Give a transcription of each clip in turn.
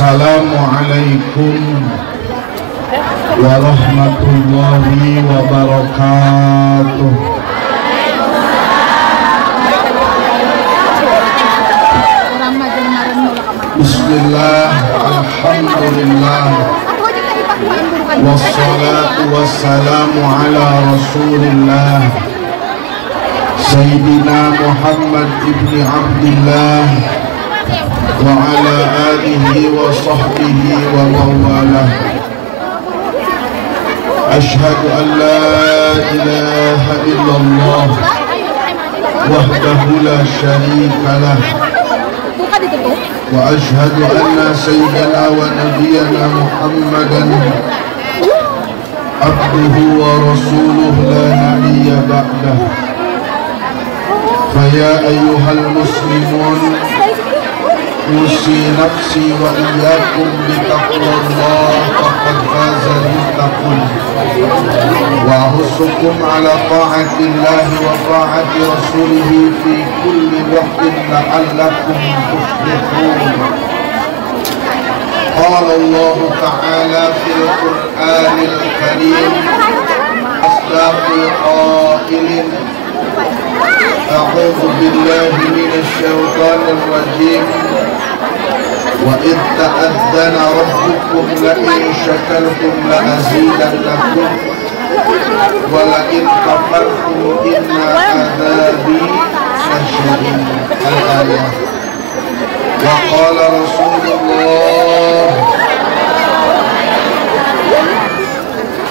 Assalamualaikum warahmatullahi wabarakatuh. Bismillah, alhamdulillah, wassalatu wassalamu ala rasulillah Sayyidina Muhammad ibni Abdillah wa ala alihi wa sahbihi wa mawalah. Ashhadu an la ilaha illallah wahdahu la syarika lah wa ashhadu anna sayyidana wa nabiyyana Muhammadan abduhu wa rasuluhu la nabiyya ba'dah. Faya ayyuhal muslimun usi nafsi wa iyyakum bitaqwallah faqad fazal muttaqun wa husukum ala ta'atillahi wa ta'ati rasulihi fi kulli waqtin la'allakum tuflihun. Qala Allah ta'ala fil Qur'anil Karim asdaqul qailin a'udzu billahi minasy syaithanir rajim wa idh ta'adzana rabbukum la in syakartum la azidannakum wa la in kafartum inna adzabi lasyadid. Al-ayah. Wa qala Rasulullah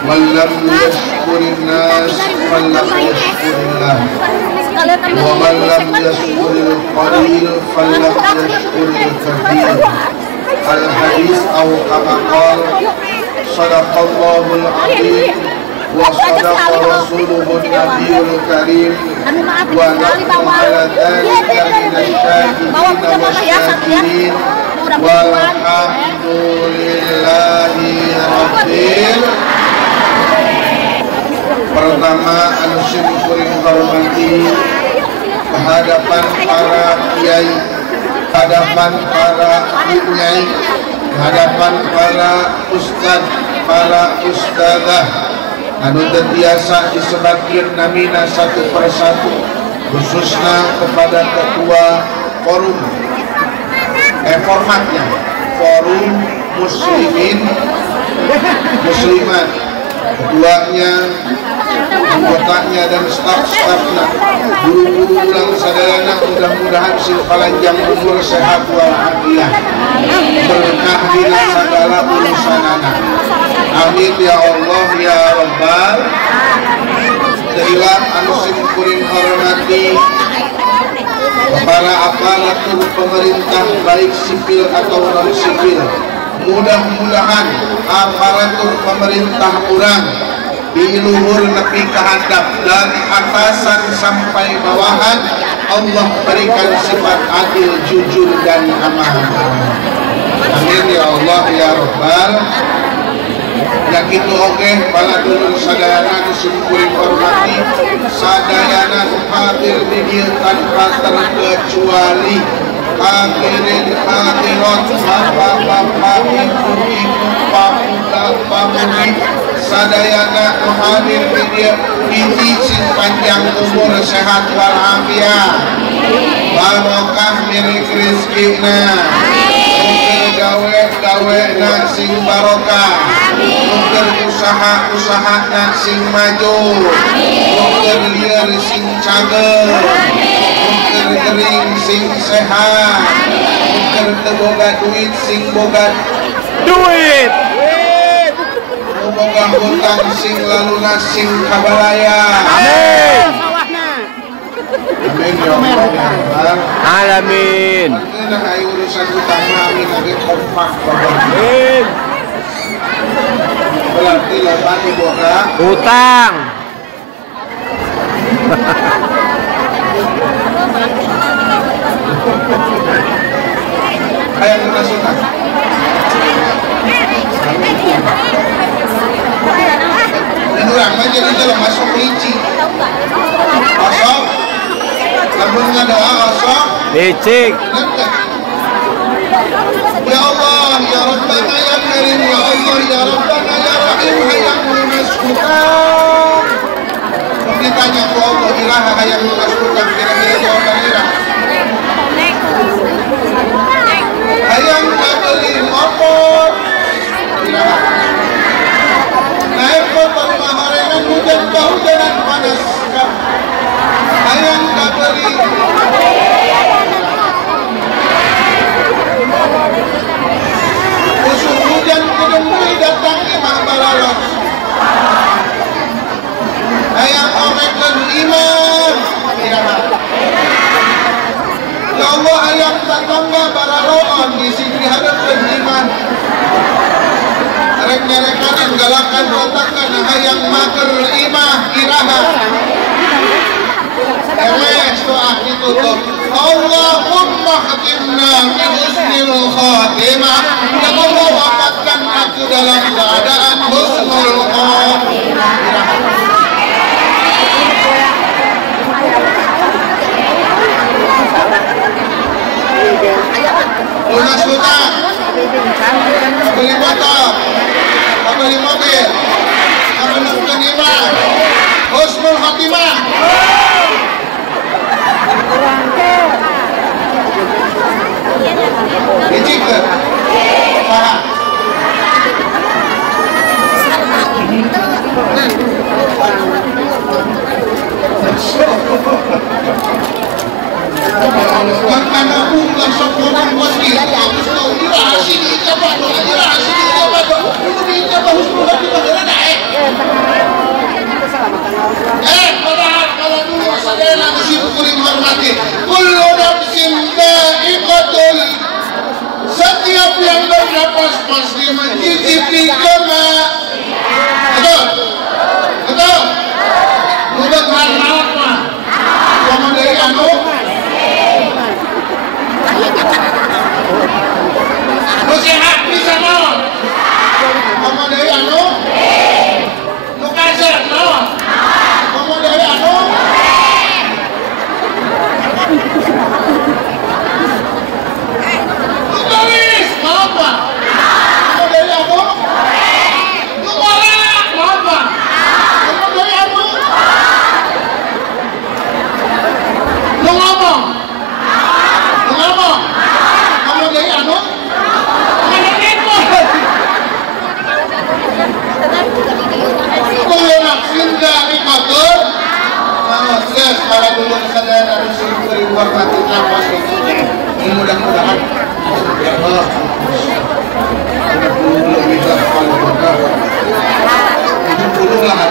man lam yashkurin nas man lam yashkurillah wa man lam yashkuril qalil falam yashkuril kathir. Al-hadis atau kama qala sadaqallahul azim wa sadaqa rasuluhun nabiyul karim wa nahnu ala dzalika minasyahidin wasyakirin walhamdulillahi rabbil. Pertama, anu kuring hormati kehadapan para kiai, kehadapan para nyai, kehadapan para ustad, para ustadzah anu tetiasa disebatkeun namina satu persatu, khususna kepada ketua forum formatnya forum muslimin muslimat, ketuanya, anggotanya dan staf-stafnya, guru-guru ulang sadayana, mudah-mudahan sing panjang umur sehat walafiat berkah dina segala urusanana. Amin ya Allah ya Rabbal. Dailah anu sing kuring hormati para aparatur pemerintah baik sipil atau non sipil. Mudah-mudahan aparatur pemerintah urang di luhur nepi ka handap dari atasan sampai bawahan Allah berikan sifat adil, jujur dan amanah. Amin ya Allah ya Rabbal. Ya kitu oge para dulur sadayana disumpulin hormati sadayana hadir di dieu tanpa terkecuali hadirin hadirat bapak-bapak, ibu-ibu, pamuda-pamudi sadayana hadir di dieu hiji sing panjang umur sehat walafiat barokah milik rezekina gawe-gawena sing barokah muger usaha-usahana sing maju muger lieur sing cager muger gering sing sehat muger teu boga duit sing boga duit boga hutang sing laluna sing kabalaya. Amin. Amin ya Allah. Alamin. Ayo urusan utama amin lagi kompak amin. Berarti loba diboga hutang. Ayo kita suka. Kurang aja di dalam masuk kelinci. Kosong. Lamunnya doa kosong. Licik. Ya Allah, ya Rabbana ya Karim ya Allah ya Rabbana ya Rahim hayang munaskukan. Ditanya ku Allah ilaha hayang munaskukan kira-kira jawabannya. Hayang kabeli motor. Ilaha. Naik motor maharengan hujan kehujanan panas. Hayang kabeli. Musuh hujan kedemui datang imah balalos. Hayang omekan iman. Ya Allah hayang tatangga baraloan di sini hadapkan iman. Rek nyerekanan galakan rotakan hayang maker imah iraha. Emes doa ditutup. Allahumma khatimna bi husnil khatimah. Ya Allah wafatkan aku dalam keadaan husnul khatimah. Lunas hutang, beli motor, beli mobil, menentukan iman, husnul khatimah. Dijikir, parah. Karena bukan seorang wakil, harus tahu dirahasi dijabah, dirahasi dijabah, dijabah husnul khatimah tidak naik. Padahal kalau dulu sadela disebut hormati, kullu nafsin dha'iqatul. Setiap yang bernapas pasti mencicipi kema. Betul, betul. Udah malam mah, kamu dari anu. Lu sehat bisa mau? Kamu dari anu? Lu kasar mau? Kamu dari anu? Lu tulis mau apa? Kamu dari anu? Lu boleh mau apa? Kamu dari anu? Lu ngomong? Lu ngomong? Kamu dari anu? Kulo naksin dari motor. Yes, para dulu kesadaran harus diberi hormati nafas ini mudah-mudahan ya Allah bisa kalau berkah 70 lah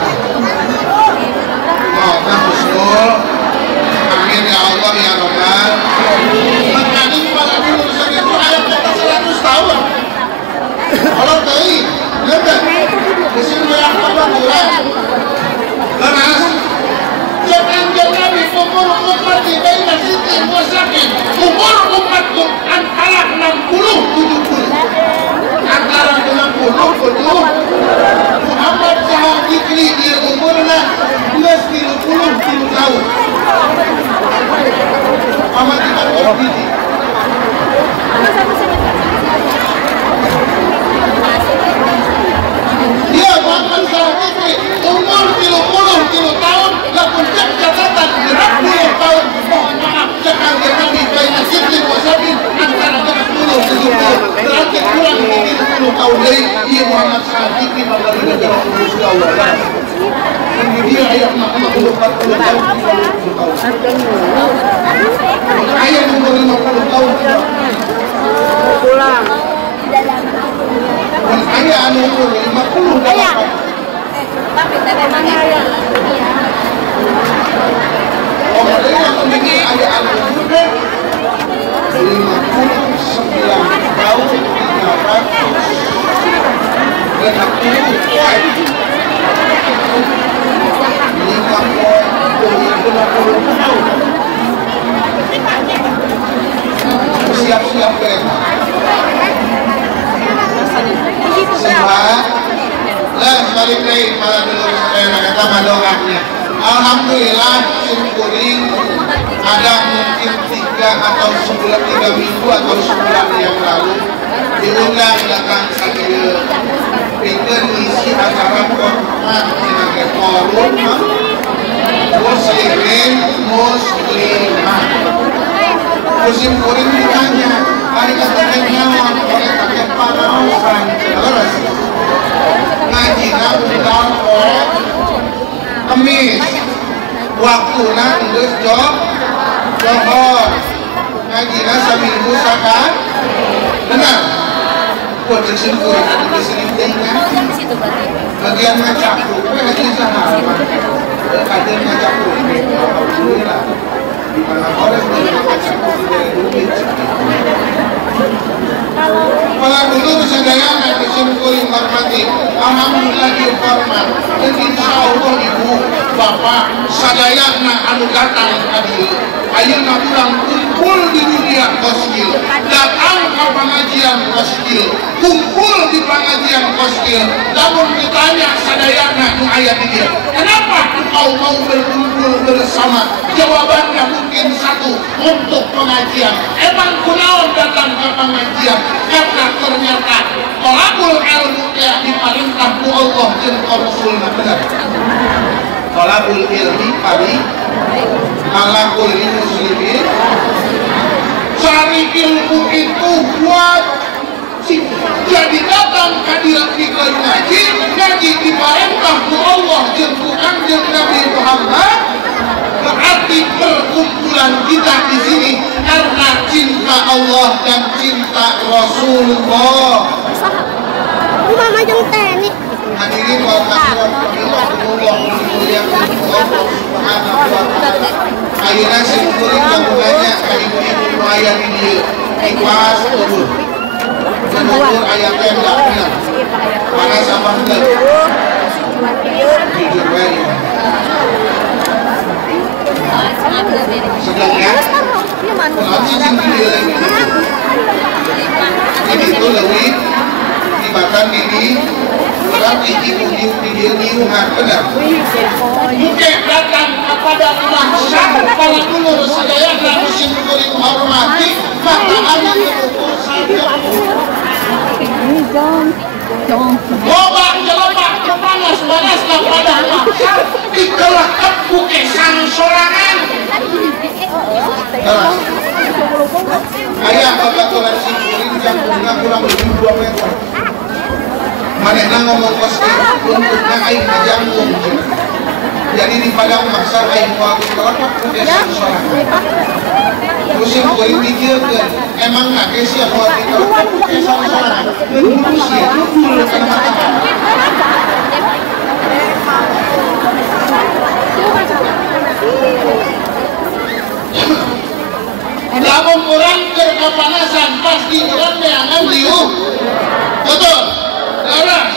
maafkan husnul amin ya Allah ya Rabbal makanya para dulu kesadaran itu ayat kata 100 tahun kalau tadi lihat disini yang apa leras jangan Nabi umur umat di baina sitin wasakin umur umatku antara 60-70 antara 60-70 Muhammad Sahadikri dia umurnya 30 tahun Muhammad Imam Biddi dia Muhammad Sahadikri umur 30 tahun lakukan catatan 20 tahun mohon maaf jangan Nabi baina sitin wasakin antara 60-70 berarti kurang 30 tahun dari ia Muhammad Sahadikri memberi negara Indonesia Allah dia ayat 40 tahun 50 tahun ayat umur 50 tahun pulang dan ayat umur 50 tahun Orang yang memiliki ayat al-Quran 59 tahun 360 tahun siap-siap sehat lah balik lagi para dulu kata madoanya alhamdulillah sim kuring ada mungkin 3 atau sebulan 3 minggu atau sebulan yang lalu diundang datang sakieu pikeun isi acara format dina forum muslimin muslimah. Musim kuring ditanya hari katanya naon oleh kakek paraosan terus ngajina undang poe Kemis waktuna geus johor ngajina saminggu sakan benar buat bersin kuring atuh bersin teh bagian ngacapu ngaji saha kader ngacapu alhamdulillah di mana orang ngacapu dari duit kalau dulu sadaya bersin kuring hormati alhamdulillah dihormat dan insyaallah ibu bapak sadaya anu datang ka dieu ayeuna urang kumpul di dunia koskil datang ke pengajian koskil kumpul di pengajian koskil lamun ditanya sadayana nu aya di dieu kenapa engkau mau berkumpul bersama jawabannya mungkin satu untuk pengajian emang kunaon datang ke pengajian karena ternyata tolakul ilmu ya diperintah ku Allah jeung Rasulna benar tolakul ilmi pari ala kulli muslimin cari ilmu itu buat jadi datang hadirat di ngaji diperintah ku Allah jeung ku Kanjeng Nabi Muhammad berarti perkumpulan kita di sini karena cinta Allah dan cinta Rasulullah. Mama jeung teh nih. Hadirin wa rahmatullah Allah subhanahu wa ta'ala. Ayeuna simkuring gabungannya ka ibu-ibu nu aya di dieu. Ikhlas turun. Menutur aya tenda bener. Mana sabangkeun. Jujur bae. Sedang ya. Kalau cicing video lagi. Ini itu lebih dibatan ini orang video niuhan benar. Mungkin datang kepada masyarakat para dulur sadaya dan musim kuring hormati maka ada mengukur saja. Loba jelema panas kepada masyarakat dikelakap bukesan sorangan. Ayah babaturan simkuring jangkungnya kurang lebih 2 meter. Manehna ngomong koski untuknya aing ngajangkung. Jadi di padang maksar aing waktu kelakap bukesan sorangan. Musim kuring dijieukkeun emang ngake sia waktu kelakap bukesan sorangan. Mulus ya dulu kana mata. Lamun orang kepanasan pasti orang neangan liu betul laras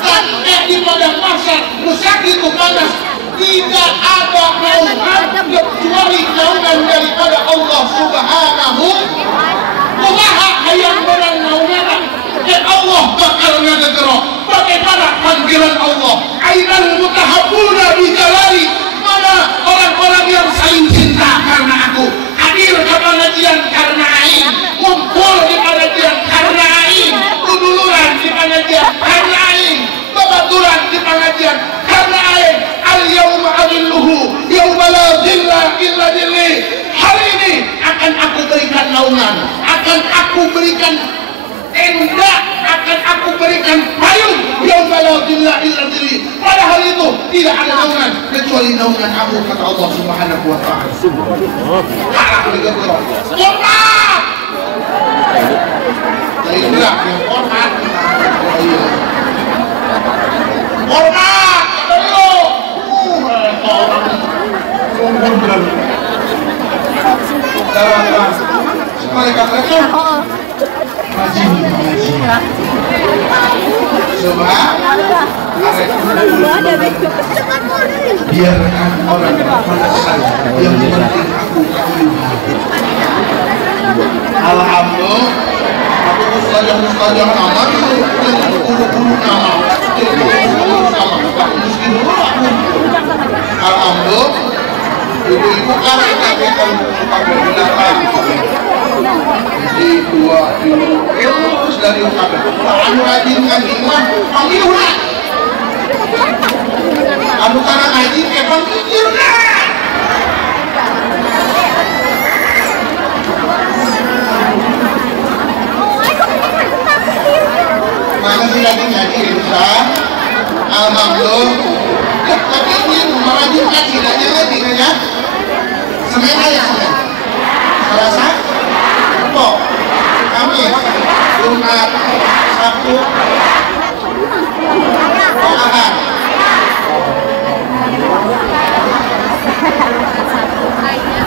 sampai di padang mahsyar rusak itu panas tidak ada naungan kecuali naungan daripada Allah subhanahu kumaha hayang orang naungan dan Allah bakal ngagegero bagaimana panggilan Allah ainal mutahabbuna bijalali mana orang-orang yang saling cinta karena aku hadir ke pengajian karena aing kumpul di pengajian karena aing kuduluran di pengajian karena aing babaturan di pengajian karena aing al yauma adilluhu yauma la dhilla illa dhilli hari ini akan aku berikan naungan akan aku berikan tenda akan aku berikan payung yauma la dhilla illa dhilli pada hari itu tidak ada naungan kecuali naungan aku kata Allah subhanahu wa ta'ala harap digegero hormat dari gerak yang hormat hormat dulu orang mereka coba biarkan orang berpanasan yang penting aku alhamdulillah aku mustajab nama itu guru-guru nama alhamdulillah ibu-ibu kan kita pakai binatang Jadi dua terus dari ukabel. Anu rajin ngaji mah panggil ulah. Anu karena ngaji emang pikir lah. Mana sih lagi ngaji Ustaz? Alhamdulillah. Tapi ini merajin ngaji, ngaji ya. Senin aja Senin. Selasa, Rabu, Kamis, Jumat, Sabtu, Ahad.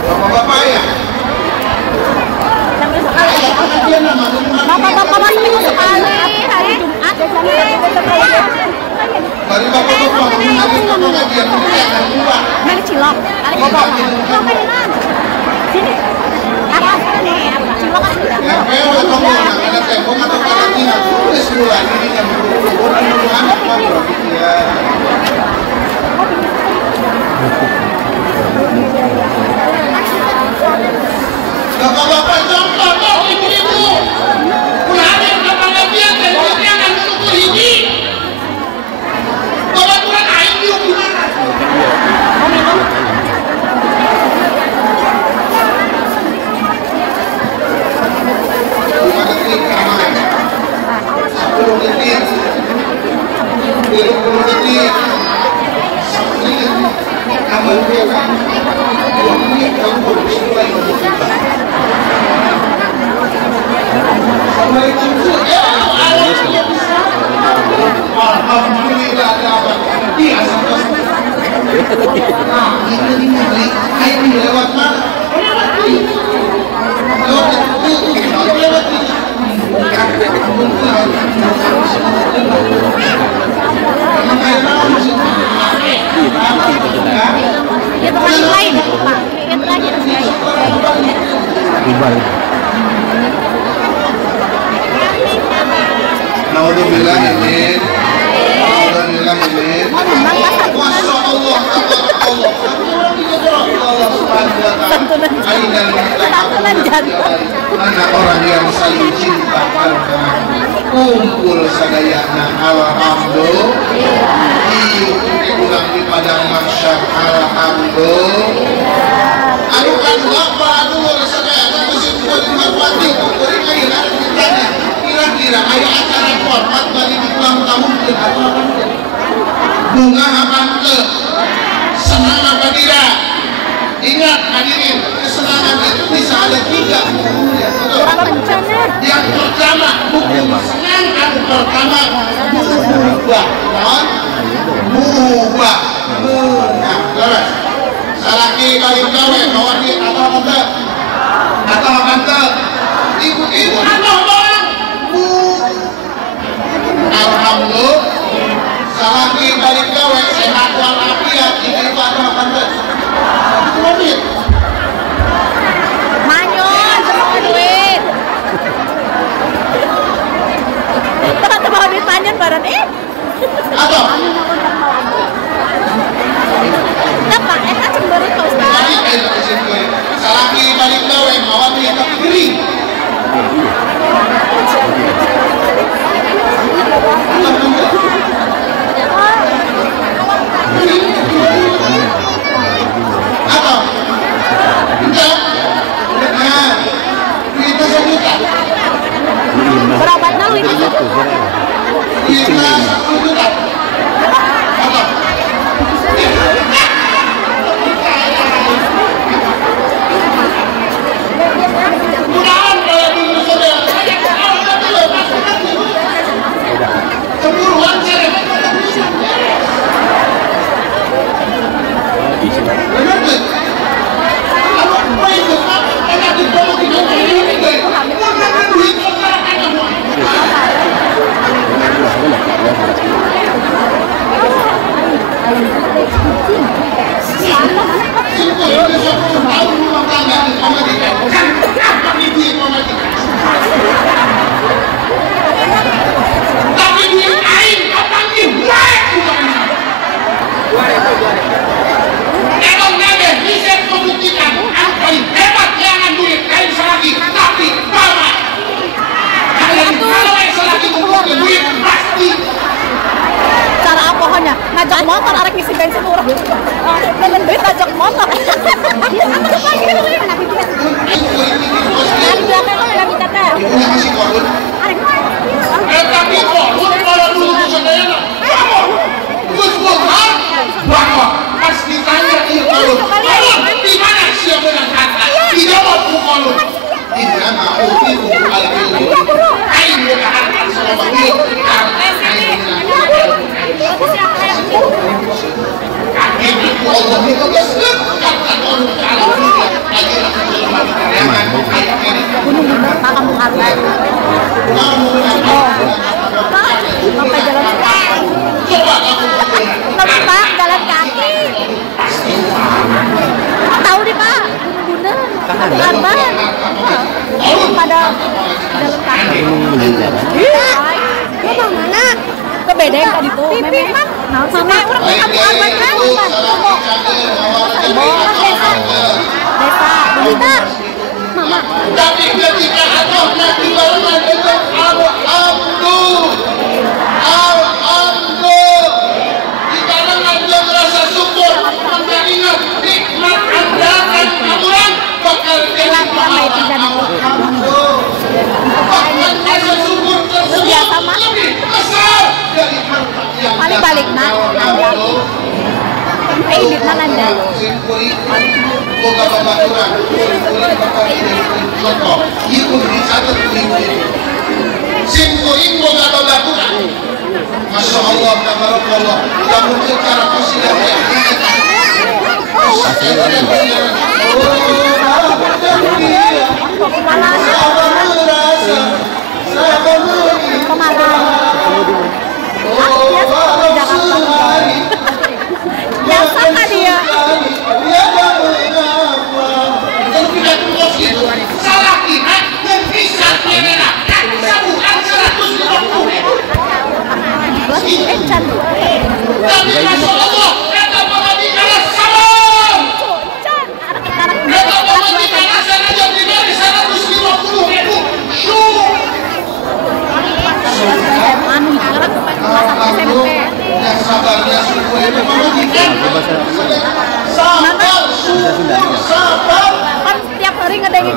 Bapak-bapak ya. Bapak-bapak masih minggu sekali, hari Jumat. Dari bapak-bapak pengajian dan dua. Dari Cilok. Bapak. Sini. Apa nih? Cilok kan sudah. Ya, memang kamu ada tembok atau ada tinggal tulis bulan ini yang berhubungan ya. Bapak-bapak contoh kok ibu-ibu. Ulah ada yang pengajian dan jangan menunggu ini. Bapak kurang air gimana? Mau minum? 5 detik aman. 10 detik. 20 detik. 1 menit. Aman kan? 2 menit kamu harus mulai berbuka. Assalamualaikum. Alhamdulillah ada apa? Iya, santos. Nah, ini nih, air lewat mana? Lewat ini. Itu lain, Pak. Itu lagi. Alhamdulillah ini. Alhamdulillah ini. Masya Allah, Allah. Allah Subhanahu wa ta'ala. Anak orang yang saling cinta kumpul sadayana alhamdulillah. Diulang di padang mahsyar alhamdulillah. Anu kan apa anu sadayana mesti buat mati kuring aja kan ditanya. Kira-kira ada acara format bagi di ulang tahun ke atau apa? Bunga apa ke? Senang apa tidak? Ingat hadirin, kesenangan itu bisa ada 3 ya, betul? Yang pertama, buku senang. Yang pertama, mubah. Mubah. Nah, terus salaki kali gawe bawa di atau kante ibu-ibu atau orang alhamdulillah salaki kali gawe sehat walafiat ibu atau kante duit. Manyon, sama duit. Kita mau duit manyon bareng Atau? Kenapa? Kan cemberut Pak Ustaz. Salaki balik gawe bawa dia tapi kering. Atau? Enggak. Nah, itu sejuta. Berobatnya lu itu. Kita 10 juta. Atau? Mudahan kalau dulu saudara cemburuan cerewet benar tuh kalau apa itu ada di bawah di bawah ini deh mau duit orang ada ajak motor, arek ngisi bensin urang. Pengen duit ajak motor. Tapi korun kalau dulu sadayana. Gus Burhan bahwa pas ditanya dia korun, di mana siapa yang kata? Dijawab korun. Tidak mau itu al-ilmu. Ain berharap selama hidup. Allah itu besar kata Allah Taala lagi Gunung Bintang Kampung Arban. Sampai jalan kaki. Tempat jalan kaki. Tahu nih Pak, Gunung Bundar, Kampung Arban. Pada jalan kaki. Iya. Lo mau mana? Ke Bedeng tadi tuh. Pipi mah. Nah, sama orang Kampung Arban kan. Desa, Blitar. Mama. Tapi ketika atasnya dibarengan dengan Alhamdulillah dibarengan dengan rasa syukur mengingat nikmat Anda dan kamuran bakal jadi bahkan rasa syukur tersebut lebih besar dari harta yang paling balik nak edit na nanda. Boga babaturan, contoh, itu dicatat simkuring boga babaturan. Masya Allah, tabarakallah, namun secara positif ya. Yang sama dia. Salah kita dan bisa mengenal sabuan 150.000. Tapi Masya Allah, kata pengadilan salam. Kata pengadilan saja diberi 150.000. Yang sabarnya syukur itu pengadilan. Sabar, syukur, sabar. Kan setiap hari ngedengin.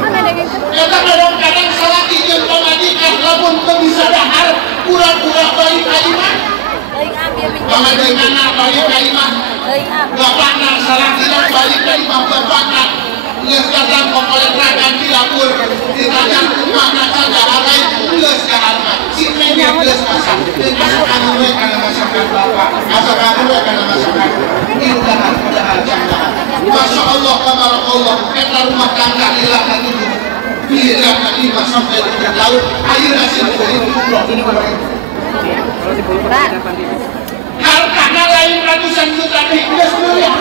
Kita kadang-kadang salah izin pengadilan lamun bisa dahar pura-pura bayi kalimat. Pengadilan bayi kalimat. Bapakna salah tidak bayi kalimat bapakna. Geus datang kompolen ragan di dapur. Ditanya mana saja agai geus kahalma. Si menya geus masak. Masakan we kana masakan bapak. Masakan we kana masakan. Indahan padahal jangan. Masya Allah, tabarakallah. Kita rumah tangga ilahan itu. Bila kelima sampai 3 tahun, air hasil itu harganya lain ratusan juta plus miliar.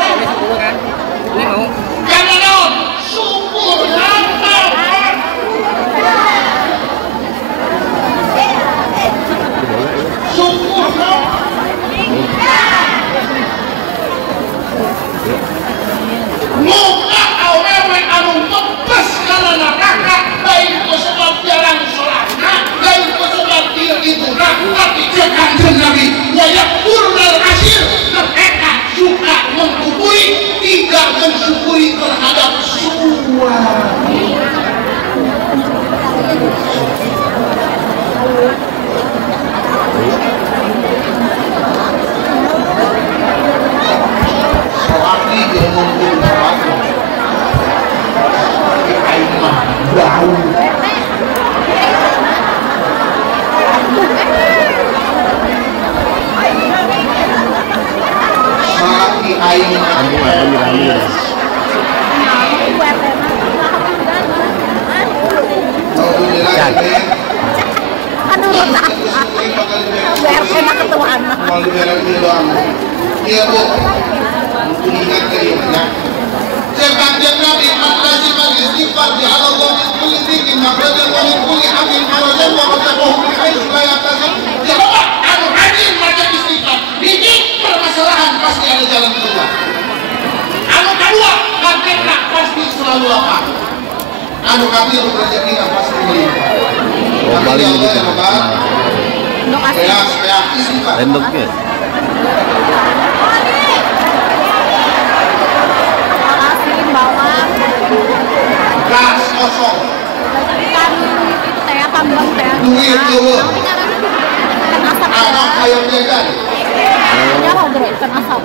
Karena non syukur nambah. Syukur muka awewe anu mepes karena neraka baik itu sebab jarang sholatnya baik itu sebab dia itu tapi dia kanjeng Nabi wayakurnal asyir mereka suka menghubungi tidak mensyukuri terhadap suami. Suami dia menghubungi bau. Saat di air Iya bu, ingat kayaknya. Sekanjeng Nabi lazim al-istighfar di Allah min kulli dhikin makhrajan wa min kulli hamlin farajan wa razaqahu min haitsu la yahtasib. Jawab anu rajin maca istighfar. Biji permasalahan pasti ada jalan keluar. Anu kedua, kakekna pasti selalu lapar. Anu ketiga rezekinya pasti melimpah. Kembali Allah ya Bapak. Supaya istighfar. asin, bawang. Gas kosong. Ikan itu teh panggang teh. Duit eueuh. Ikan asap. Anak hayang jajan. Ya mau gede ikan asap.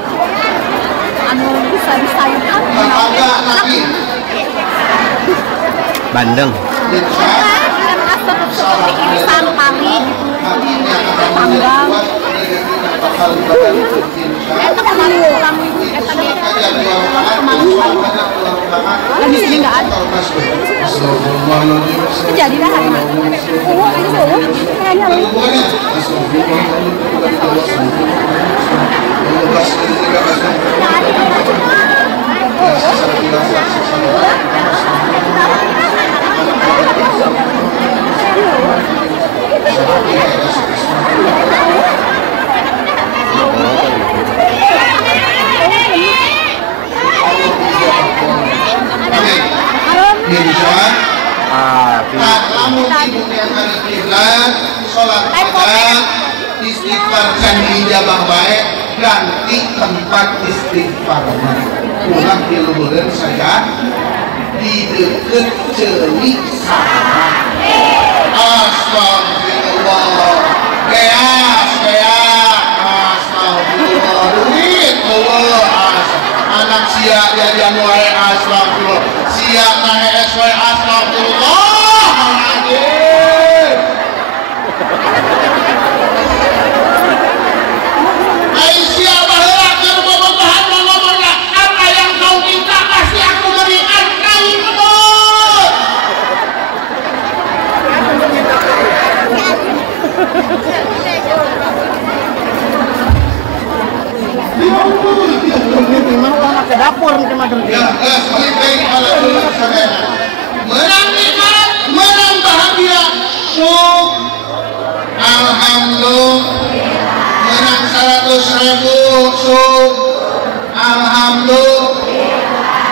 Anu bisa disayangkan. Tetangga lagi. Bandeng. Bisa. Ikan asap seperti irisan pari gitu. Panggang. Itu kemarin pulang tadi dan di sini nggak ada. Itu jadi dah hari ini. Ini dulu. Kayaknya lu. Insyaallah. Lamun ibu yang ada kiblat, sholat qada, istighfarkan dijabah baik, ganti tempat istighfarnya. Ulang diluhureun saja di deket celik sarang. Astagfirullah. Keas. Astagfirullah. Duit anak sia jadian wae astagfirullah. Sia nae eswe astagfirullah. Aisyah baheula keur bobogohan ngomongna apa yang kau minta pasti aku berikan kau kebut. Ke dapur nih teman-teman. Ya, balik baik pada dulu saudara. Menang nikmat, menang bahagia. Syuk. Alhamdulillah. Menang 100.000 syuk. Alhamdulillah.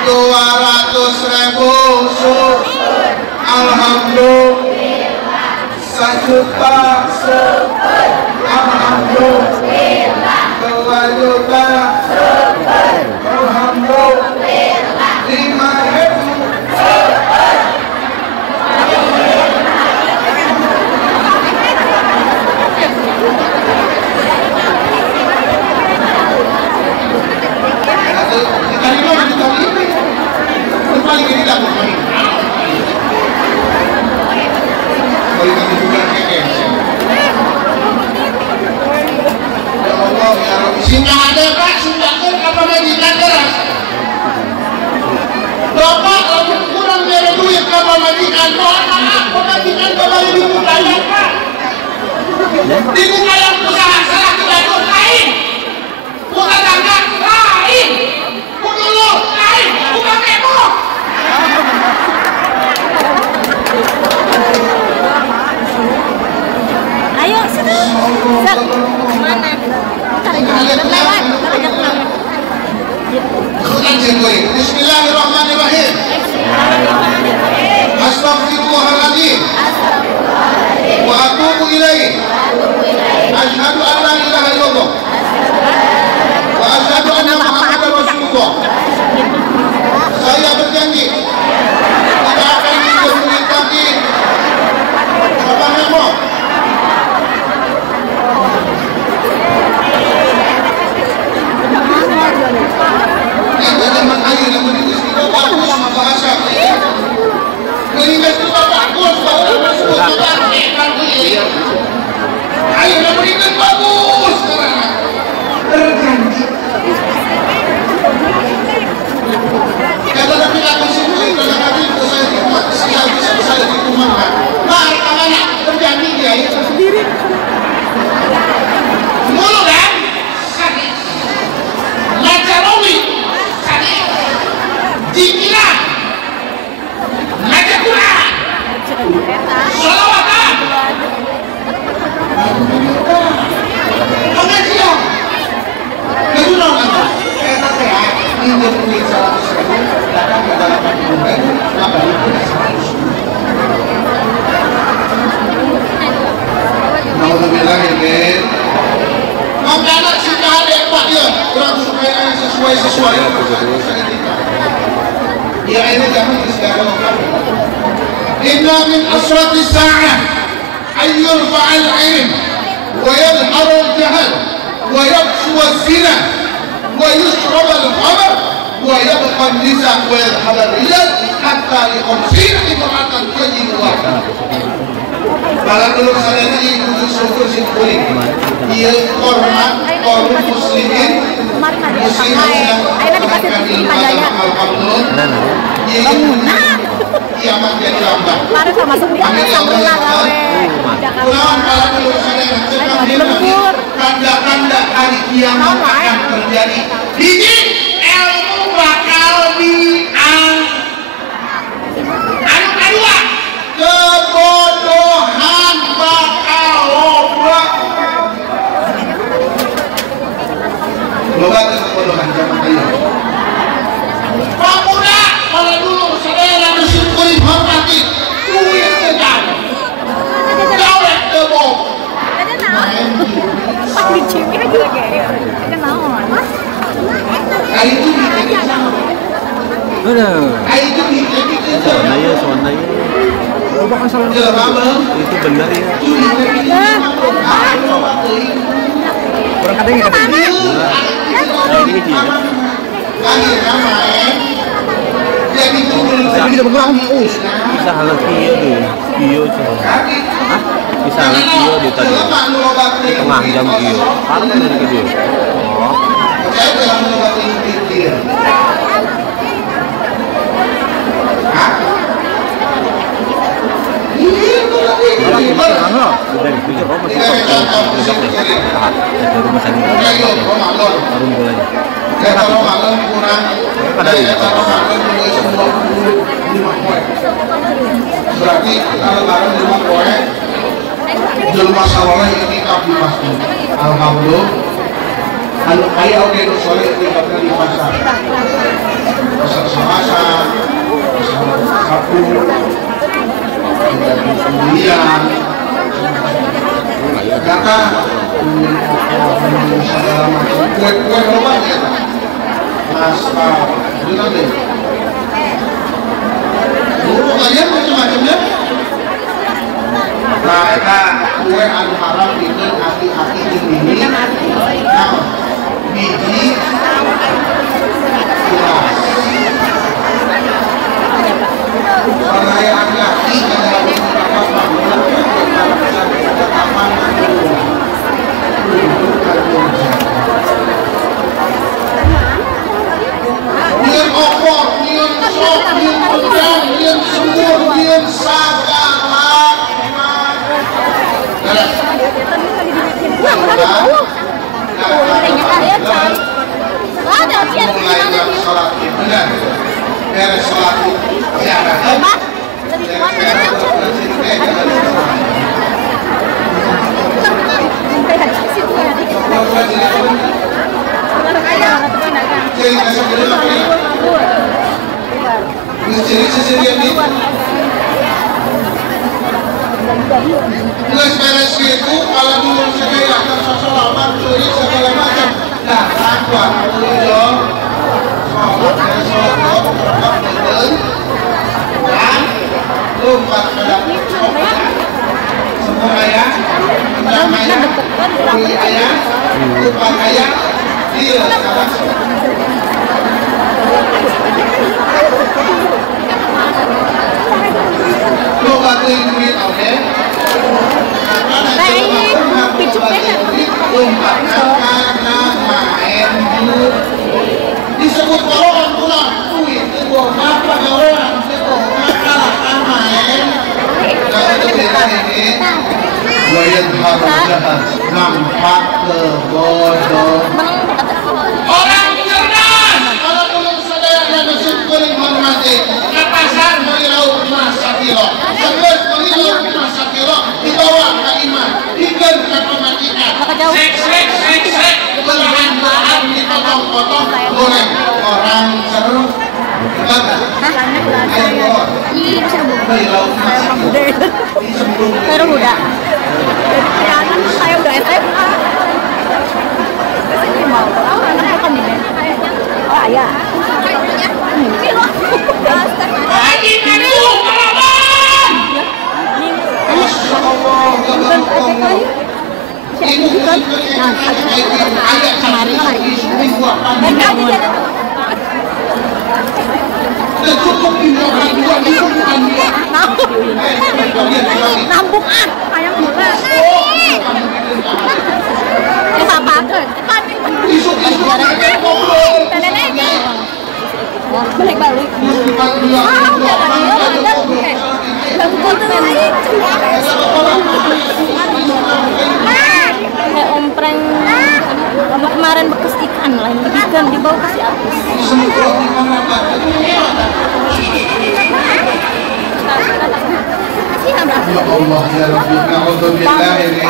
200.000 syuk. Alhamdulillah. 1 juta syuk. Alhamdulillah. 2 juta. Alhamdulillah. 5.000. Paling ini lah paling. Paling itu bukan kekes. Ya Allah ya Rabbi. Sini ada Pak, sumbangan apa majikan keras. Bapak kalau kurang mere duit apa majikan, mohon maaf, majikan kembali dibukayan Pak. Dibukayan usaha salah kebangun lain. Bukan tangga lain. Bukan lo lain. Bukan kemo. Ayo sini. Set. Mana? Cari jalan lewat. Bismillahirrahmanirrahim. Astaghfirullahaladzim. Wa atubu ilaih. Asyhadu an la ilaha illallah. Wa asyhadu anna Muhammadar Rasulullah. Saya berjanji tidak akan menjadi lagi. Bapak Memo. Itu zaman air yang berikus itu bagus sama bahasa. Berikus itu bagus, bagus. Air yang berikus bagus. Terjanji. Kalau tapi aku sendiri kalau kami saya di rumah. Mari kemana? Terjanji dia itu sendiri. Mulu kan? Sakit. Macarawi. Sakit. Dikiran. Majakulah. Salawatan. Pengajian. Kedua kata. Kata saya ini duit 100.000 datang ke dalam bulan maka itu 100. Alhamdulillah ini sesuai ya ini jangan disegara inna min asrati sa'ah ayyul fa'al ilm wa yadhar al-jahal wa yabsu al-zina wa yushrab al-khamr wa yabqa an-nisa wa yadhhab al-rijal hatta yuqsina imra'atan tayyibah. Para dulu sadana ibu syukur kuning ia hormat kaum muslimin yang alhamdulillah kiamat jadi lambat. Para sama suami para dulu sadana tanda-tanda hari kiamat akan terjadi. Hiji ilmu bakal anu kedua kebodohan bakal lobrok. Loba kebodohan zaman ayeuna. Pemuda pada dulu sadaya bersyukur hormati duit tegal. Dawet tebok. Pak dicimi aja lagi. Kenaon? Kali itu dikit sama. Kali itu dikit sama. Soalnya bukan salah itu benar ya. Orang katanya kata ini kecil. Tapi kita bergerak bisa halal kio deh, kio hah? Bisa halal kio di tadi tengah jam kio. Parah dari kio. Oh. Berarti kalau barang di rumah kowe jelma saleh ini kabeh pasti. Alhamdulillah. Anu kaya oke nu saleh dilibatkan di pasar. Pasar Salasa, pasar Sapu, kemudian kata kue loba ya nasta itu nanti kalian macam-macamnya nah eta kue anu haram itu hati-hati ini nah biji gelas saya hati-hati Nian opor, nian sok, nian pedang, nian sumur, nian sagala mulai sholat benar beres sholat ziarah beres itu kalau dulu saya akan sosolaman cuy segala macam nah takwa tujuh sholat dan lompat pada semua ayah tentang ayah beli ayah lompat ayah dia sekarang lompat duit oke lompat karena main disebut golongan pulang duit itu apa golongan itu kalah main kalau itu beda ini wayang harus nampak kebodoh orang cerdas kalau belum sadar dan bersyukur menghormati ke pasar beli lauk 5 kilo seger beli lauk 5 kilo dibawa ke iman ikan ke pematikan sek bahan-bahan dipotong-potong goreng orang seru ayo beli lauk 5 kilo baru muda jadi kelihatan saya udah SMA kesini mau anaknya kan di Siapa kan? Nah, kemarin lagi. Dan kamu jadi nambung ayam gula. Apa kan? Balik-balik. Kayak ompreng sama kemarin bekas ikan lain ikan dibawa ke si Apis. Ya Allah ya Rabbi, na'udzubillah ini.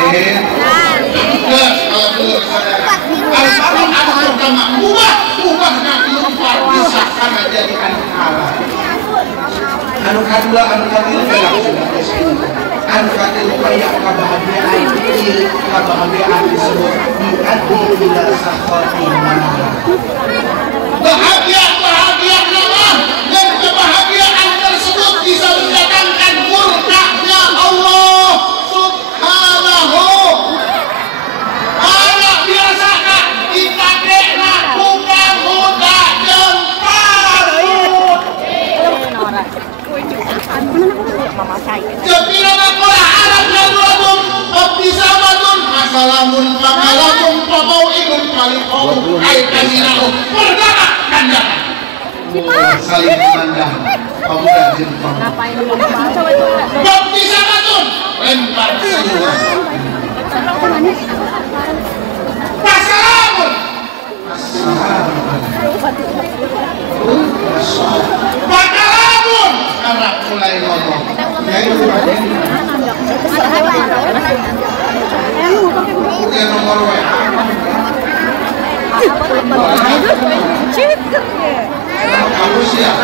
Al-Fatihah pertama ubah nanti lupa disahkan jadi halal. Anu kadua anu katilu anu katilu kayak kebahagiaan ini kebahagiaan disebut yu'addi ila sakhatina. Bahagia nama dan kebahagiaan tersebut bisa mendatangkan murkanya Allah Subhanahu. Anak biasakan dipakainya muda-muda jempar. Jepirana kola Arab lalu Abdisamatun Masalamun Pakalamun Pamau'inun Palipau Aikaninahu Perdana kandangan saling memandang pemuda jempar. Abdisamatun lempar senyuman. Masalamun Pakalamun karena mulai ngomong. Kemudian nomor WA. Kamu siap?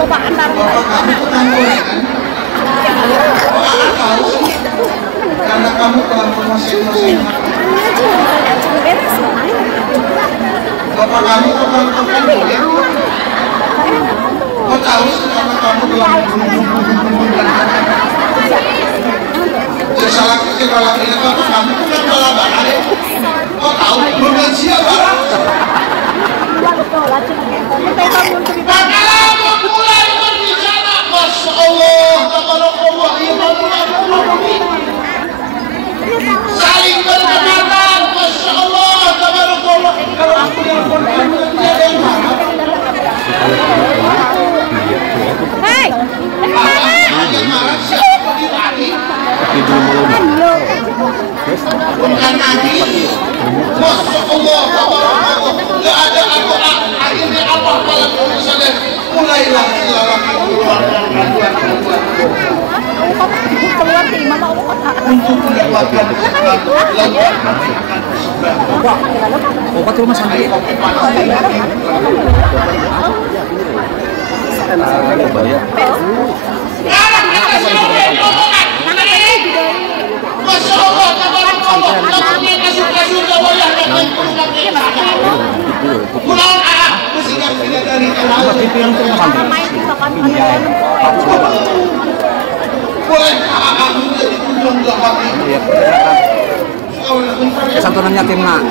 Bapak kamu tukang gorengan? Tahu sih? Karena kamu telah memasing-masing. Bapak kamu tukang gorengan? Kau tahu sih karena kamu telah salah kecil kalau ini kamu bukan balaban ya. Kau tahu bukan siapa? Bakalan mulai berbicara, Masya Allah, tabarakallah, ya saling berdekatan, Masya Allah, tabarakallah. Kalau aku yang konten ada yang marah. Hei, yang marah siapa lagi? Bukan lagi. Masya Allah, tabarakallah. Gak ada doa. Akhirnya apa kalau misalnya mulailah silakan mengeluarkan kandungan untuk mendapatkan obat rumah sakit. Masya Allah, tabarakallah. Pulang anak, musiknya tidak dari boleh anak menjadi kunjung ke hati. Kesantunan yatim nak.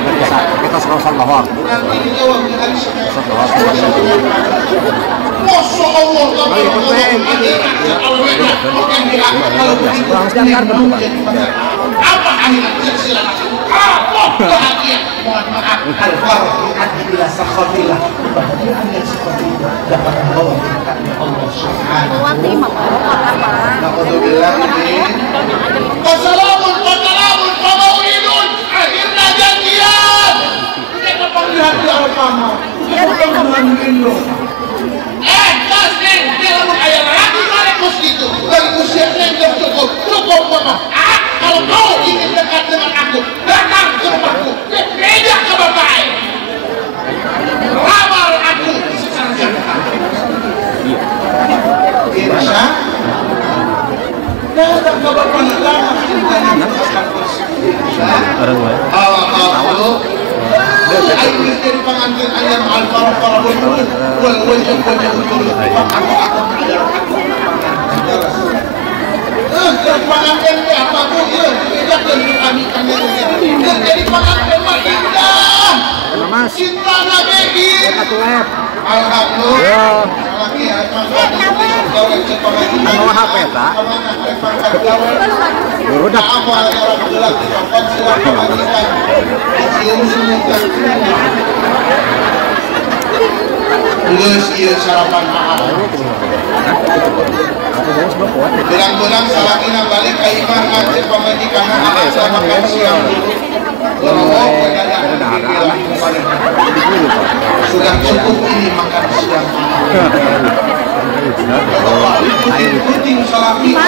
Bisa kita serosal lahor. Masya Allah, apa akhirnya silakan. Apa bahagia? Mohon maaf. Al-Farah yu'addi ila sakhatillah. Kebahagiaan yang seperti itu dapat membawa berkatnya Allah Subhanahu wa ta'ala. Alhamdulillah ini. Wassalamun pamau'inun. Akhirnya janjian. Kita panggilan di awal kamar. Panggilan rindu. Tasning, dia lamun ayam lagi malekus gitu. Dan usianya yang cukup mama. Kalau kau ingin dekat dengan aku, datang ke rumahku. Beda ke bapak. Ramal aku secara jangka. Irsa. Datang ke bapak lama. Halo. Ayo jadi pengantin ayam al-farah para betul. Wajah betul. Aku jadi pengantin apa bu? Tidak tentu kami jadi pengantin mah indah. Mas. Cinta Nabi. Lab. Alhamdulillah. Mau HP tak? Udah. Geus ieu sarapan mahal. Bilang-bilang salakina balik ka imah ngajak pamajikanna asa makan siang dulu. Sudah cukup ini makan siang. Puting salaki.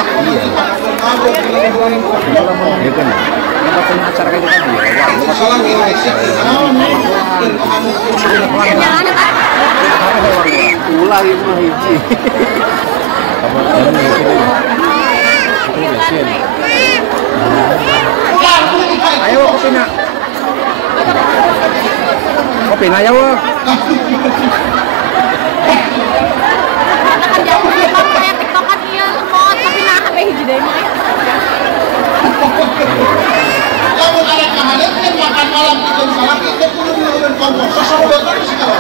Ulah itu hiji. Ayo kopi nak. Kopi nak ya wah. Kamu ada kehadirnya makan malam itu salah itu kudu diurun kompos. Sesuatu sih kalau.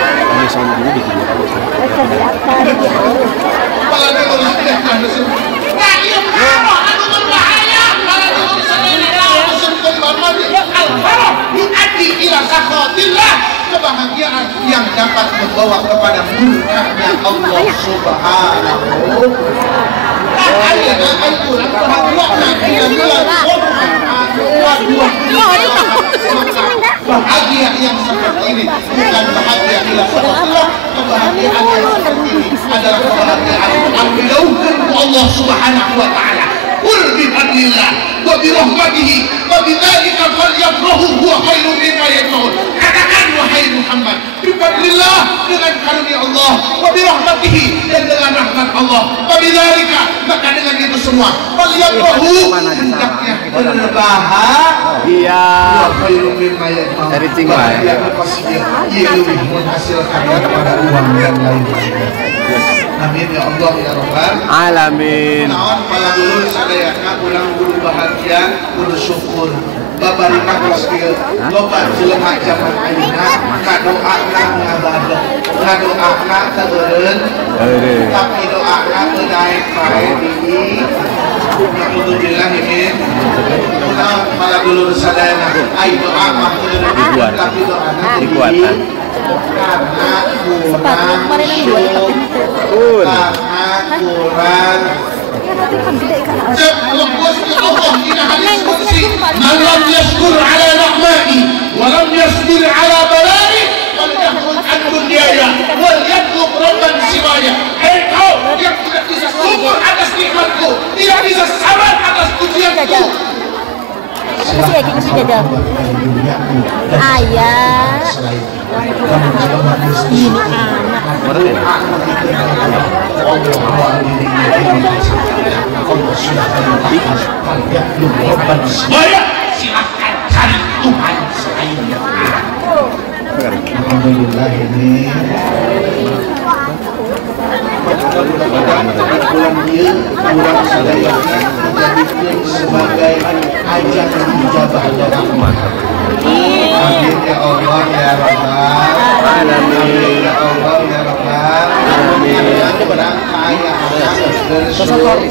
Kami sama dulu bikin Kepala dia harus tidak harus. Nah, iya kenapa? Anu berbahaya. Kepala dia harus sadar al-farah yu'addi ila sakhatillah. Kebahagiaan yang dapat membawa kepada murkanya Allah Subhanahu. Bahagia yang seperti ini bukan bahagia ila sakhatillah. Kebahagiaan yang seperti ini adalah kebahagiaan yang dijauhkan Allah Subhanahu wa taala. Qul bi fadlillah wa bi rahmatihi wa bi dzalika falyafrahu huwa khairun mimma yajma'un. Katakan wahai Muhammad, bi fadlillah dengan karunia Allah, wa bi rahmatihi dan dengan rahmat Allah, wa bi dzalika maka dengan itu semua falyafrahu hendaknya berbahagia. Wa khairun mimma yajma'un. Dari Cingwai. Ia lebih menghasilkan daripada uang dan lain-lain. Amin ya Allah ya Rabbal alamin. Naon pala dulu sadayana ulang kudu bahagia, kudu syukur. Babarika geus kieu, loba jelema zaman ayeuna kadoana ngabadah. Ngadoana teu eureun, tapi doana teu daek bae di. Alhamdulillah ini. Naon pala dulu sadayana ai doa mah teu eureun, tapi doana dikuatan. Karena kurang man lam yashkur ala rahmati wa lam yasbir ala balai wal yahmud an dunyaya wal yatlub rabban siwaya. Hei kau yang tidak bisa syukur atas nikmatku, tidak bisa sabar atas ujianku. Kasih lagi, kasih jajal. Ayah. Ini anak. Silahkan cari Tuhan selain Alhamdulillah ini. Pulang dia, pulang sadayana dijadikan sebagai ajang ijabah doa. Amin ya Allah ya Rabbal alamin. Ya Allah ya Rabbal alamin. Berang kaya syukur.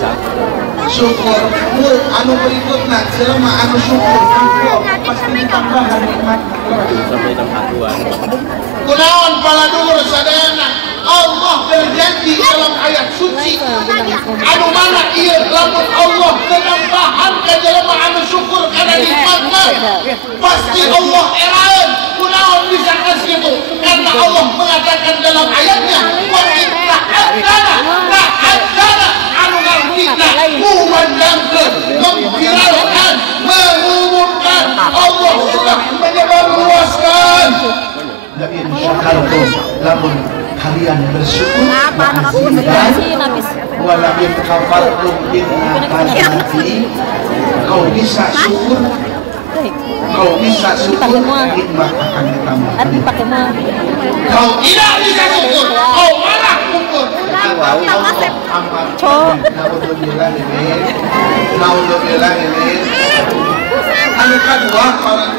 Syukur anu berikutna jelema anu syukur pasti ditambahan nikmat. Sampai tempat Kunaon pala dulur sadayana Allah berjanji dalam ayat suci anu mana ieu lamun Allah penambahan ka jelema anu syukur kana nikmatna pasti Allah eraeun. Kunaon bisa kasih itu karena Allah mengatakan dalam ayatnya wa inna adana anu ngartina mumandangkeun memviralkan mengumumkan Allah sudah menyebarluaskan. Lain syakartum lamun kalian bersyukur walakin kafartum inna azati. Kau bisa syukur, nikmat akan ditambah. Kau tidak bisa syukur, kau malah kufur, Naudzubillah ini. Anu kedua para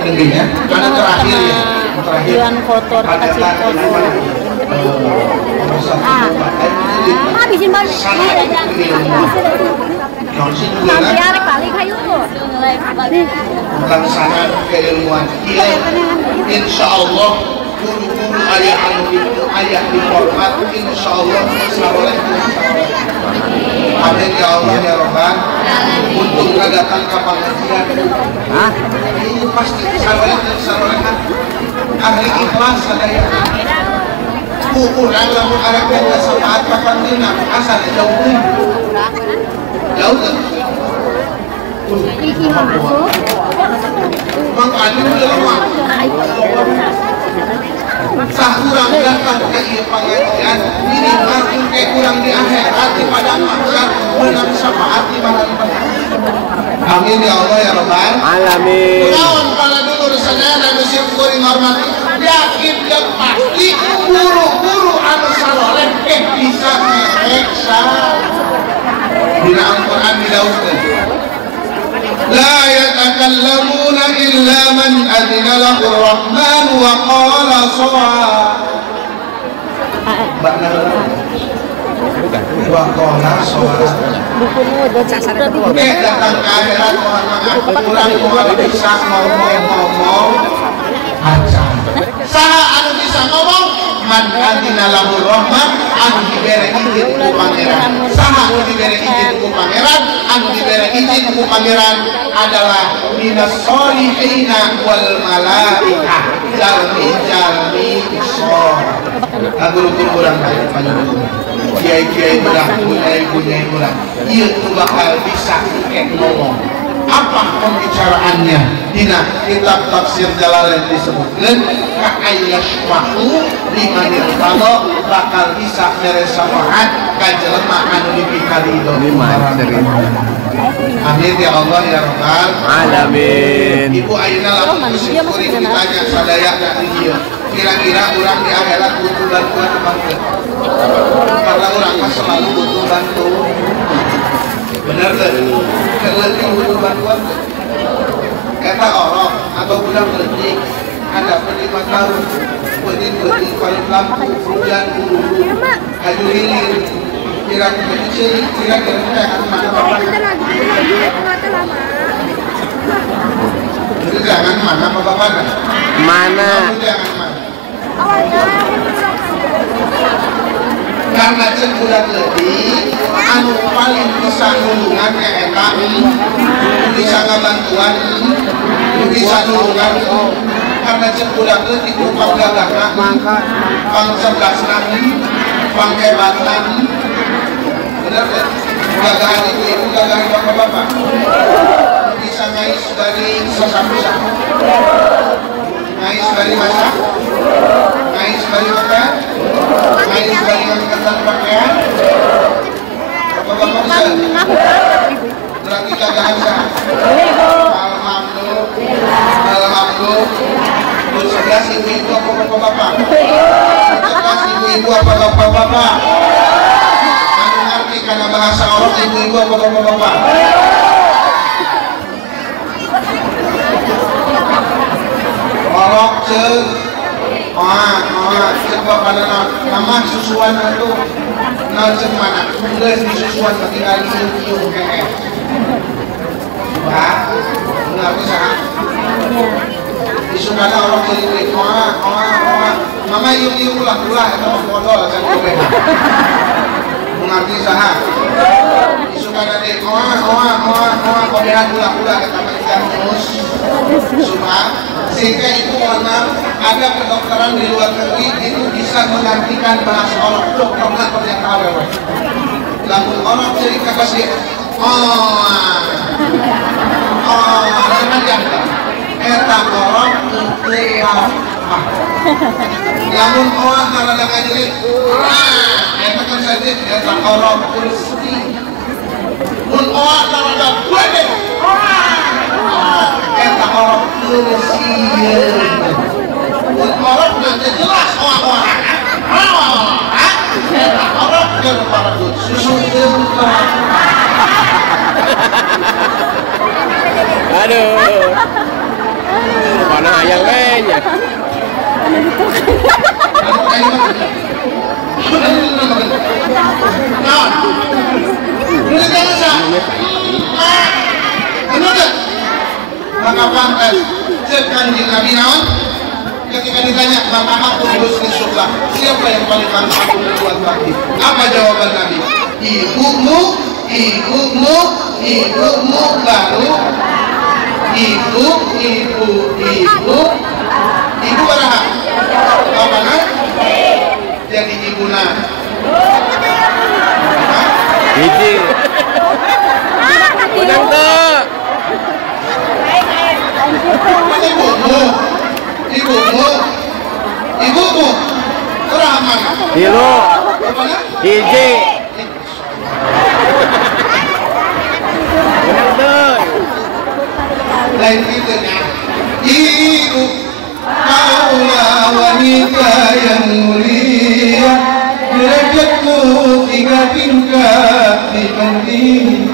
tingginya, anu terakhir ya. Terakhir. Foto kasih foto. Habisin balik. Sampai kali kayu tuh. Melaksanakan keilmuan. Insya Allah guru-guru ayah anu itu ayah dihormat. Insya Allah saleh. Amin ya Allah ya Rohman. Untuk datang ke pengajian. Ini pasti saleh dan salehan. Ahli ikhlas sadaya. Kurang lamun arek beda saat kapan dina asal jauh. Jauh kan? Iki masuk. Makanya udah lama. Sakurang datang ke ieu pengajian ini makin kayak kurang di akhirat di padang mahsyar benar syafaat di padang mahsyar. Amin ya Allah ya Rabbal Alamin. Kawan kala dulu sadaya dan musik kuring hormati yakin dan pasti guru-guru anu saleh bisa mereksa dina Al-Qur'an didauskeun. La yatakallamuna illa man adina lahu ar-rahman wa qala shawab. Wa qala shawab. Oke, datang ke akhirat mohon maaf kurang bisa ngomong aja. Saha anu bisa ngomong man adina lahu rahman anu dibere izin ku pangeran. Saha anu dibere izin ku pangeran anu dibere izin ku pangeran adalah minas solihina wal malaikah jalmi sor. Guru-guru urang kiai-kiai urang bunyai-bunyai urang ieu bakal bisa ngomong apa pembicaraannya dina kitab tafsir Jalalain disebutkan ka ayyashmahu limanil qada bakal bisa mere syafaat ka jelema anu dipikarido amin ya Allah ya Rabbal Alamin. Ibu ayeuna lamun kuring ditanya sadaya dari ieu kira-kira urang di akhirat butuh bantuan apa teu karena urang mah selalu butuh bantuan benar teu keleutik butuh bantuan eta orang atau budak leutik ada penimah tahu penting paling lampu hujan buru aju hilir kira-kira mana bapak jangan mana bapak Mana? Karena cek budak leutik anu paling bisa nulungan ke eta bisa ngabantuan bisa nulungan karena cek budak leutik upang gagahna pang cerdasna pang hebatan bener kan gagahan ibu gagahan bapak-bapak bisa ngais dari sesama ngais dari masa ngais dari makan ngais dari angkatan pakaian bapak-bapak bisa berarti gagahan sah alhamdulillah terus sebelas ibu-ibu apa bapak-bapak sebelas ibu-ibu apa bapak-bapak anu ngerti karena bahasa orang ibu-ibu apa bapak-bapak orok cek cek bapak nama susuan itu cek mana udah disusuan tinggal iu kayak pak ngerti sah disukana orang jadi mama iu ulah itu modal saya boleh mengerti sah disukana deh kodehan ulah kita makan terus suka sehingga itu karena ada kedokteran di luar negeri itu bisa menggantikan bahasa orang dokter nggak ternyata apa lamun orang jadi kata sih jangan jangan eta orang lamun orang kalau ada ngaji eta kan saja eta orang kursi mun orang kalau ada gue deh eta orang kursi mun orang nanti jelas orang susu tempat. Aduh. Mana ayam kayaknya? Maka pantas cekan di Nabi naon ketika ditanya maka aku husni syukur siapa yang paling pantas aku berbuat bakti, apa jawaban Nabi? Ibumu baru ibu baraha apa nak jadi ibuna Hiji. Udang tuh. ibumu Rahman Hilo. Hiji. Udang tuh. lain itu ya ibu kaulah wanita yang mulia derajatmu 3 tingkat dibanding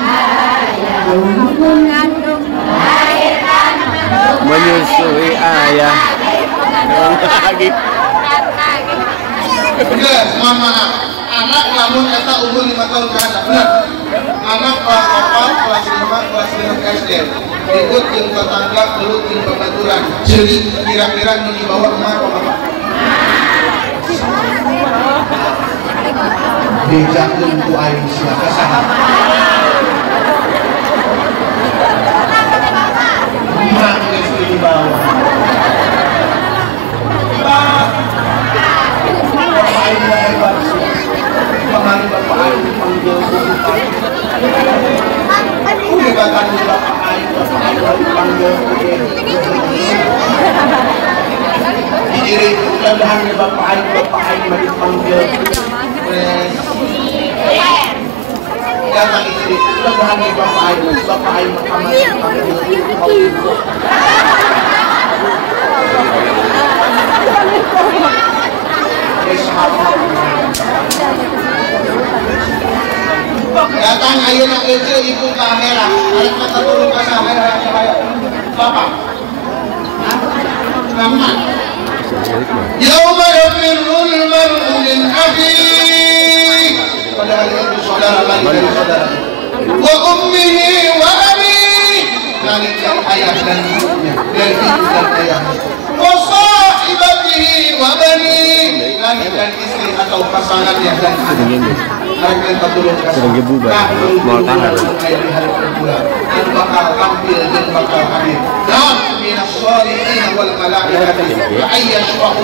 Menyusui ayah. Lagi. bener, mohon maaf anak lamun eta umur 5 tahun ke atas bener anak kelas 4, kelas 5, kelas 5 SD ikut yang tetangga, pelut yang pembaturan jadi kira-kira yang dibawa kemana bapak bijak untuk air silakan sana emak yang sudah dibawa Bapak Ayu hebat sih. Kemarin Bapak Ayu dipanggil udah bahkan Bapak Ayu dipanggil diiring mudah-mudahan Bapak Ayu dipanggil datang istri mudah-mudahan Bapak Ayu datang ayeuna kecil ibu kamera arek mata turun ka kamera bapak nama yauma yafirrul mar'u min akhihi pada hari itu saudara lagi dari saudara wa ummihi wa abihi dari ayah dan ibunya dari ibu dan ayah wa sahibatihi wa banihi dan istri atau pasangannya dan anak mereka yang tertolong Sedang bubar, mau tahan. dan bakal tampil dan bakal hadir dan minas sholihin wal malaikati ayyashwa'u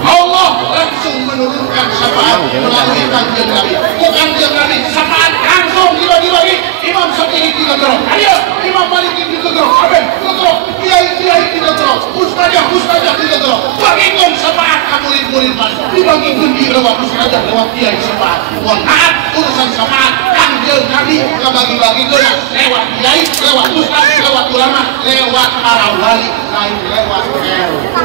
Allah langsung menurunkan syafaat melalui kanjeng Nabi bukan kanjeng Nabi syafaat langsung dibagi-bagi Imam Syafi'i tidak terus ayo Imam Malik tidak terus Aben tidak terus Kiai tidak terus Ustazah tidak terus bagikan syafaat murid-murid dibagikan di lewat Ustazah lewat Kiai syafaat mohon maaf urusan syafaat kanjeng Nabi ngebagi-bagi lewat Kiai lewat Ustaz lewat ulama lewat para wali lain lewat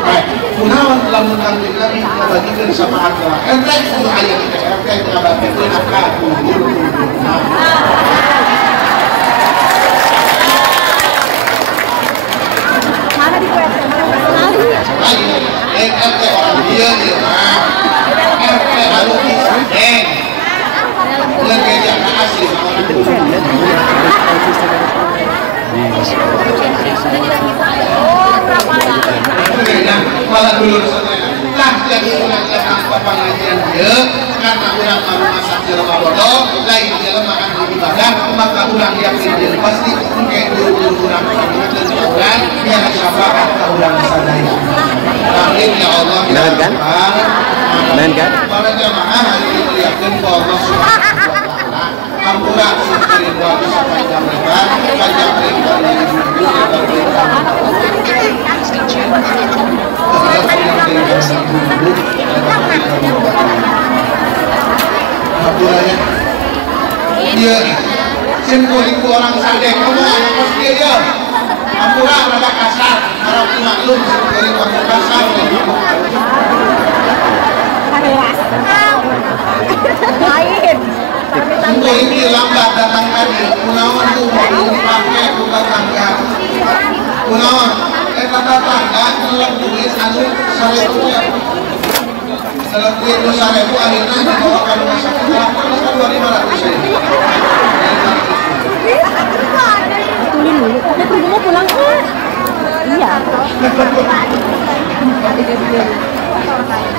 baik kunaon lamun kanjeng Nabi ngebagikan syafaat lewat ente kudu aya di RT ngabagikeun ka mana di RT RT orang dia RT harus disandeng bulan gereja asli malah dulu lah jadi ulang apa pengajian dia karena ulang baru masak jelema bodoh lain jelema kan ibadah maka ulang yakin dia pasti kayak guru-guru ulang dan ulang biar syafaat ke ulang sadaya amin ya Allah Benar kan? Benar kan? para jamaah hari ini yakin bahwa Allah Subhanahu wa taala ampura suri buat sepanjang lebar panjang lebar ampuranya dia simpuliku orang sadek kamu anak kos dia ampura rada kasar harap dimaklum simpuliku orang kasar Lain. Untuk ini lambat datang tadi, kunaon tuh mau dipakai bukan tangga. Kunaon, tata tangga dalam duit anu 1.000 ya. Dalam duit 1.000 akhirnya dibawa ke rumah sakit, kan 2.500 ya. Betulin dulu, tapi perginya pulang kan? Iya.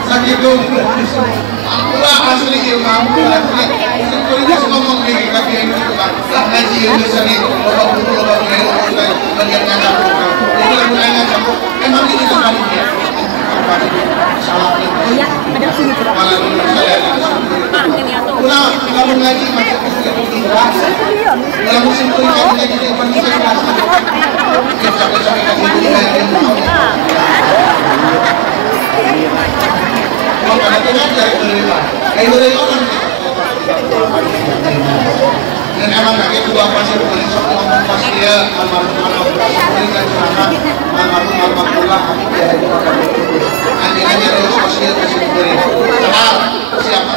Sakit dong. Akulah asli ilmu, asli. Sebenarnya ngomong di kaki ini itu kan. Lah ngaji Indonesia ini, loba buku, loba budaya, loba budaya, bagian nyadar. Jadi lagu lainnya campur. Emang ini sekali dia. Salah ini. Iya, ada sini coba. Malah dulu saya. Pulang, kamu ngaji macam itu kelas. Dalam musim kuliah ngaji di depan kita kelas. Capek-capek ngaji di depan. Kalau ada tuh ngajar dari mana? Kayak dari orang. Dan emang kayak dua pasir paling sok ngomong pas dia almarhum berikan ceramah almarhumullah kami dia itu akan berkumpul. Anjing-anjing terus pas dia kasih beri. Kenal siapa?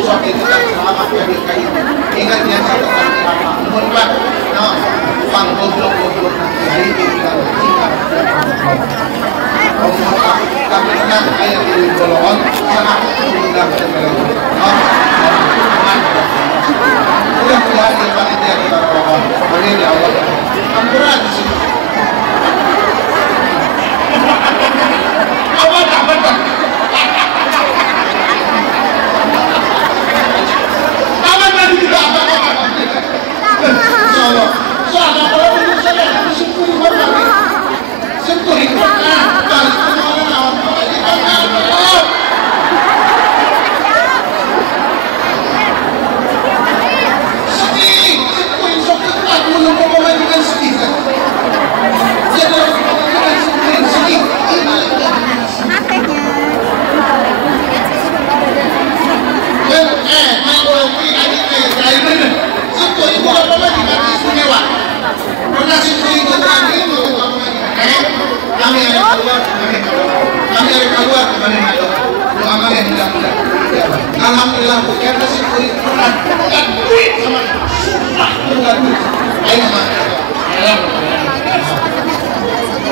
Sok itu kan selamat dari kayu. Ingat dia satu kali apa? Namun pak, no, pang goblok dari kita kita. Kami tenang ayat di golongan sangat mengundang kepada mudah-mudahan di panitia kita mohon amin ya Allah. Ampunan di sini. Apa? Aman tadi tidak apa? Insyaallah. Soalnya kalau menurut saya sentuh hormat. Sentuh hikmah. Kali kemarin awal kita alhamdulillah bukan nasi kuning bukan duit sama bukan duit ayo mah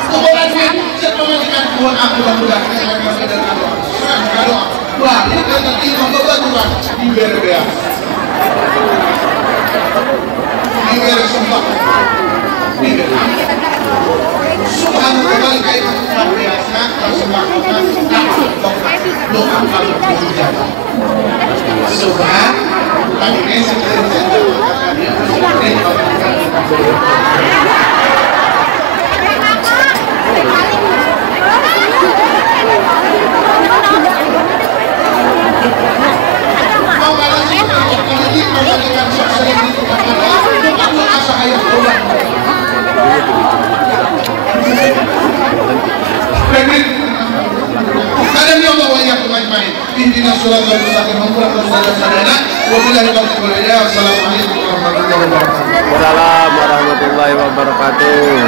kemudian saya memastikan buat aku mudah-mudahan saya masih dengan doa wah ini kan nanti membawa Tuhan di berbeda di berbeda sumpah di berbeda subhanallah kembali ke itu luar biasa tersebabkan doa kalau berhujat subhan tadi ini sebenarnya Waalaikumsalam warahmatullahi wabarakatuh.